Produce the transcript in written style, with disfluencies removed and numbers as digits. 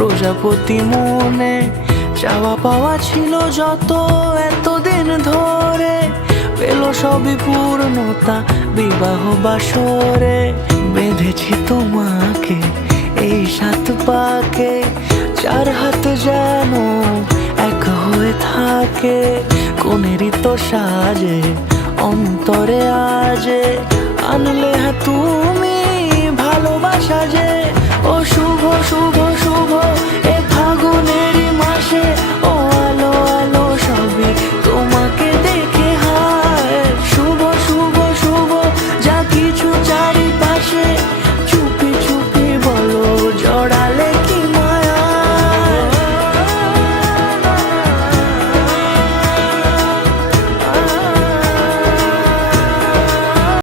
প্রজাপতি মনে চাওয়া পাওয়া ছিল যত এতদিন ধরে, পেল সবই পূর্ণতা বিবাহ বাসরে। বেঁধেছি তোমাকে এই 7 পাকে, 4 হাত যেন এক হয়ে থাকে। কোনেরই তো সাজে অন্তরে আজে আনলে তুমি ভালোবাসা যে। ও শুভ শুভ শুভ